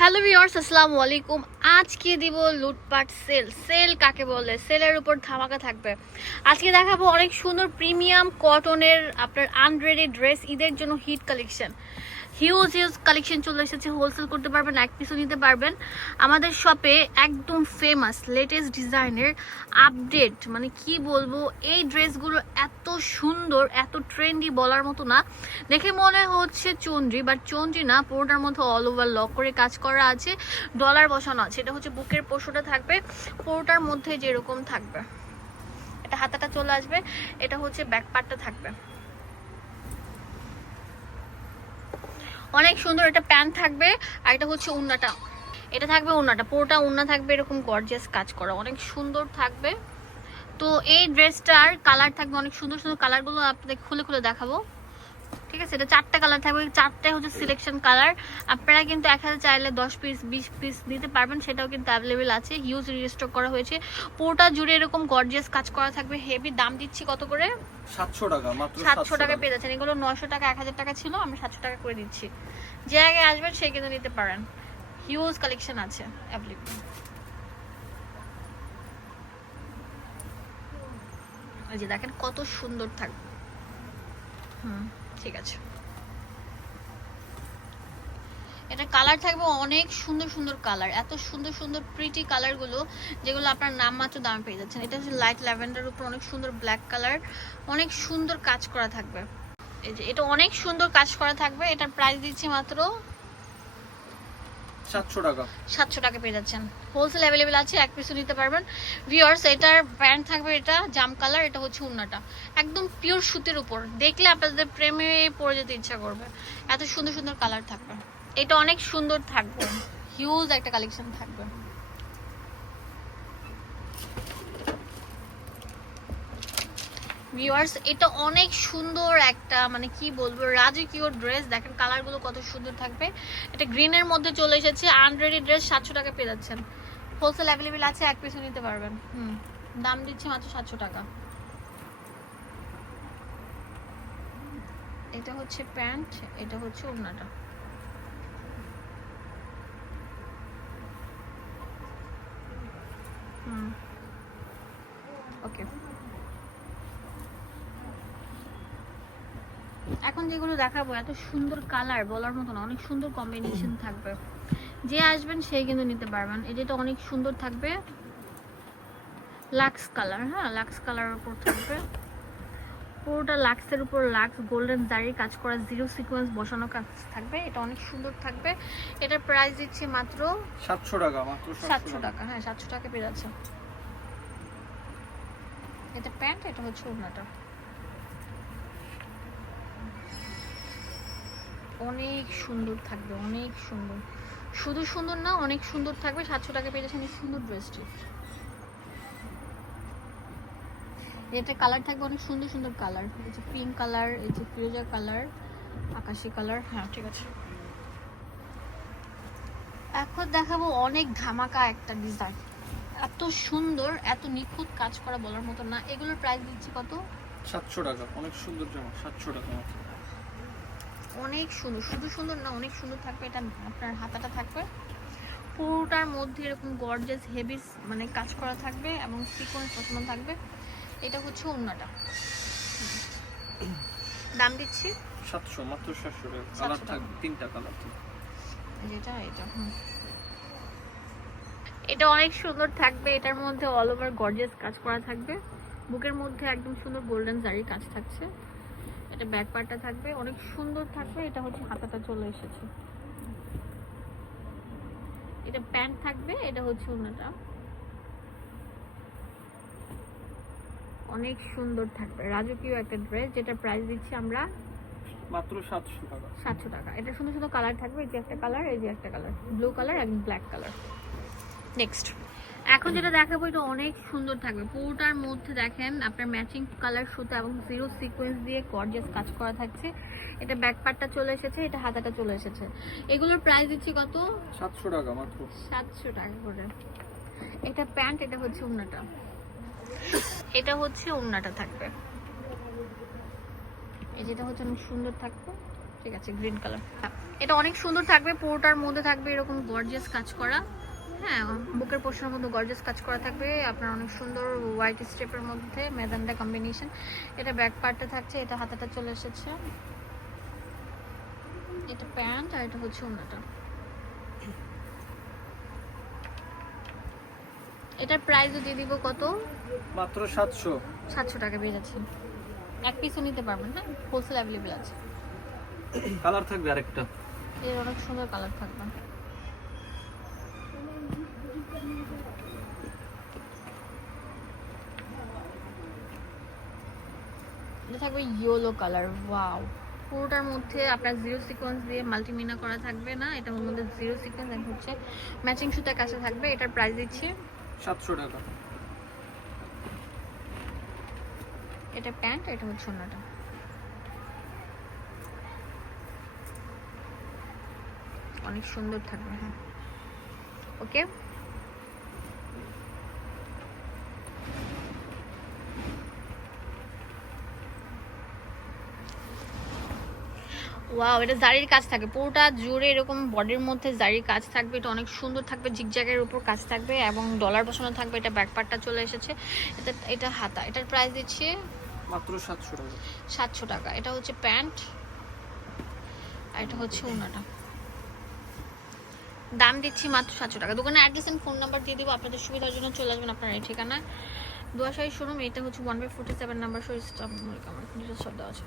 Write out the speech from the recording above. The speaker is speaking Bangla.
হ্যালো ভিওর্স আসসালামু আলাইকুম। আজকে দিব লুটপাট সেল। সেল কাকে বলে? সেলের উপর ধামাকা থাকবে। আজকে দেখাবো অনেক সুন্দর প্রিমিয়াম কটনের আপনার আনরেডি ড্রেস ঈদের জন্য hit collection huge huge collection চলে এসেছে হোলসেল করতে পারবেন, এক পিসও নিতে পারবেন। আমাদের শপে একদম ফেমাস লেটেস্ট ডিজাইনের আপডেট মানে কি বলব, এই ড্রেসগুলো এত সুন্দর, এত ট্রেন্ডি বলার মতো না। দেখে মনে হচ্ছে চন্দ্রি বাট চন্দ্রি না, পুরোটার মধ্যে অল ওভার লক করে কাজ করা আছে ডলার বসানো আছে। এটা হচ্ছে বুকের পোষটা থাকবে, পুরোটার মধ্যে যেরকম থাকবে। এটা হাতাটা চলে আসবে, এটা হচ্ছে ব্যাক পার্টটা থাকবে। অনেক সুন্দর একটা প্যান্ট থাকবে, আর এটা হচ্ছে উন্নাটা। এটা থাকবে উন্নাটা, পুরোটা উন্না থাকবে, এরকম গর্জিয়াস কাজ করা। অনেক সুন্দর থাকবে। তো এই ড্রেসটার কালার থাকবে, অনেক সুন্দর সুন্দর কালারগুলো আপনাদের খুলে খুলে দেখাবো। ঠিক আছে? এটা চারটা কালার থাকবে। চারটে হচ্ছে সিলেকশন কালার আপনারা কিন্তু এক হাজার চাইলে দশ পিস বিশ পিস নিতে পারবেন। সেটাও কিন্তু অ্যাভেলেবেল আছে। হিউজ রিস্টক করা হয়েছে। পুরোটা জুড়ে এরকম গর্জিয়াস কাজ করা থাকবে। হেভি দাম দিচ্ছি কত করে? সাতশো টাকা মাত্র সাতশো টাকা পেয়ে যাচ্ছেন। এগুলো নশো টাকা এক হাজার টাকা ছিল। আমরা সাতশো টাকা করে দিচ্ছি। যে আগে আসবেন সে কিন্তু নিতে পারেন। হিউজ কালেকশন আছে অ্যাভেলেবল এই যে দেখেন কত সুন্দর থাকবে হুম। ঠিক আছে। এটা কালার থাকবে অনেক সুন্দর সুন্দর কালার এত সুন্দর সুন্দর প্রিটি কালারগুলো যেগুলো আপনার নাম মাত্র দামে পেয়ে যাচ্ছেন। এটা হচ্ছে লাইট ল্যাভেন্ডার উপর অনেক সুন্দর ব্ল্যাক কালার অনেক সুন্দর কাজ করা থাকবে। এই যে এটা অনেক সুন্দর কাজ করা থাকবে, এটার প্রাইস দিচ্ছি মাত্র সাতশো টাকা। সাতশো টাকা পেয়ে যাচ্ছেন। হোলসেল অ্যাভেলেবেল আছে, এক পিসও নিতে পারবেন। ভিউয়ার্স এটার প্যান্ট থাকবে এটা, জাম কালার এটা হচ্ছে উন্নাটা। একদম পিওর সুতির উপর। দেখলে আপনাদের প্রেমে পড়ে যেতে ইচ্ছা করবে। এত সুন্দর সুন্দর কালার থাকবে। এটা অনেক সুন্দর থাকবে। হিউজ একটা কালেকশন থাকবে। ভিউয়ার্স এটা অনেক সুন্দর একটা মানে কি বলব, রাজকীয় ড্রেস দেখেন কালারগুলো কত সুন্দর থাকবে। এটা গ্রিনের মধ্যে চলে এসেছে। আনরেডি ড্রেস সাতশো টাকা পেয়ে যাচ্ছেন। হোলসেল অ্যাভেলেবেল আছে, এক পিসও নিতে পারবেন। হুম, দাম দিচ্ছে মাত্র সাতশো টাকা। এটা হচ্ছে প্যান্ট, এটা হচ্ছে ওড়নাটা। হুম, ওকে। এখন যেগুলো দেখাবো এত সুন্দর কালার বলার মতো না অনেক সুন্দর কম্বিনেশন থাকবে। যে আসবেন সেই কিন্তু নিতে পারবেন। এই তো অনেক সুন্দর থাকবে লাক্স কালার হ্যাঁ লাক্স কালার উপর থাকবে। পুরোটা লাক্সের উপর লাক্স গোল্ডেন জারির কাজ করা জিরো সিকোয়েন্স বসানো কাজ থাকবে। এটা অনেক সুন্দর থাকবে। এটার প্রাইস দিচ্ছি মাত্র সাতশো টাকা মাত্র সাতশো টাকা। হ্যাঁ সাতশো টাকা পেয়ে যাচ্ছে এটা প্যান্ট এটা হচ্ছে ওড়নাটা। অনেক সুন্দর থাকবে, অনেক সুন্দর। শুধু সুন্দর না, অনেক সুন্দর থাকবে, সাতশো টাকা পেয়ে যাচ্ছেন এই সুন্দর ড্রেসটি। এটা কালার থাকবে অনেক সুন্দর সুন্দর কালার এই যে পিঙ্ক কালার এই যে ফিরোজা কালার আকাশি কালার হ্যাঁ ঠিক আছে। এখন দেখাবো অনেক ধামাকা একটা ডিজাইন এত সুন্দর, এত নিখুঁত কাজ করা বলার মতো না। এগুলোর প্রাইস দিচ্ছি কত? সাতশো টাকা, অনেক সুন্দর জামা, সাতশো টাকা অনেক সুন্দর শুধু সুন্দর না অনেক সুন্দর থাকবে এটা আপনার হাতাটা থাকবে। পুরোটার মধ্যে এরকম গর্জেস হেভি মানে কাজ করা থাকবে এবং সিকোয়েন্স বসানো থাকবে। এটা হচ্ছে অন্যটা দাম দিচ্ছি? সাতশো মাত্র সাতশো টাকা। 700 কালার। থাকবে তিনটা কালার যেটা এটা হুম। এটা অনেক সুন্দর থাকবে এটার মধ্যে অল ওভার গর্জিয়াস কাজ করা থাকবে। বুকের মধ্যে একদম সুন্দর গোল্ডেন জারি কাজ থাকছে। এটা ব্যাক পার্টটা থাকবে অনেক সুন্দর থাকবে এটা হচ্ছে হাতাটা চলে এসেছে। এটা প্যান্ট থাকবে এটা হচ্ছে অন্যটা অনেক সুন্দর থাকবে। রাজকীয় একটা ড্রেস যেটা প্রাইস দিচ্ছি আমরা মাত্র সাতশো টাকা। সাতশো টাকা। এটা সুন্দর সুন্দর কালার থাকবে এই যে একটা কালার এই যে একটা কালার ব্লু কালার এবং ব্ল্যাক কালার নেক্সট এখন যেটা দেখাবো এটা অনেক সুন্দর থাকবে। পুরোটার মধ্যে দেখেন আপনার ম্যাচিং কালার সুতো এবং জিরো সিকোয়েন্স দিয়ে গর্জিয়াস কাজ করা থাকছে। এটা ব্যাক পার্টটা চলে এসেছে এটা হাতাটা চলে এসেছে। এগুলোর প্রাইস দিচ্ছি কত? সাতশো টাকা মাত্র। সাতশো টাকা করে। এটা প্যান্ট এটা হচ্ছে উন্নাটা। এটা হচ্ছে উন্নাটা থাকবে। এই যেটা হচ্ছে অনেক সুন্দর থাকবে। ঠিক আছে গ্রিন কালার এটা অনেক সুন্দর থাকবে পুরোটার মধ্যে থাকবে এরকম গর্জিয়াস কাজ করা। হ্যাঁ বুকের পোর্শনের মধ্যে গর্জিয়াস কাজ করা থাকবে। আপনার অনেক সুন্দর হোয়াইট স্টেপের মধ্যে মেদানটা কম্বিনেশন এটা ব্যাক পার্টে থাকছে এটা হাতাটা চলে এসেছে। এটা প্যান্ট আর এটা হচ্ছে ওনাটা এটার প্রাইসও দিয়ে দিব কত? মাত্র সাতশো। সাতশো টাকা পেয়ে যাচ্ছে। এক পিসও নিতে পারবেন হ্যাঁ হোলসেল অ্যাভেলেবেল আছে। কালার থাকবে আরেকটা। এর অনেক সুন্দর কালার থাকবে। এটা থাকবে ইয়েলো কালার ওয়াও পুরোটার মধ্যে আপনার জিরো সিকোয়েন্স দিয়ে মাল্টিমিনা করা থাকবে না এটার মধ্যে জিরো সিকোয়েন্স এন্ড হচ্ছে ম্যাচিং সুতার কাছে থাকবে এটার প্রাইস দিচ্ছে সাতশো টাকা। এটা প্যান্ট এটা হচ্ছে অন্যটা অনেক সুন্দর থাকবে হ্যাঁ। ওকে ওয়াও এটা জারির কাজ থাকবে পুরোটা জুড়ে এরকম বডির মধ্যে জারির কাজ থাকবে এটা অনেক সুন্দর থাকবে জিগজ্যাগের উপর কাজ থাকবে এবং ডলার বসানো থাকবে এটা ব্যাকপার্টটা চলে এসেছে। এটা এটা হাতা এটার প্রাইস দিচ্ছি মাত্র সাতশো টাকা। সাতশো টাকা। এটা হচ্ছে প্যান্ট আর এটা হচ্ছে ওনাটা। দাম দিচ্ছি মাত্র সাতশো টাকা। দোকানে অ্যাড্রেস এন্ড ফোন নাম্বার দিয়ে দিব আপনাদের সুবিধার জন্য চলে আসবেন আপনার এই ঠিকানায়। দুয়াশাই শোরুম এটা হচ্ছে one by forty seven number show staff আমার ডিটেলস সব দেওয়া আছে।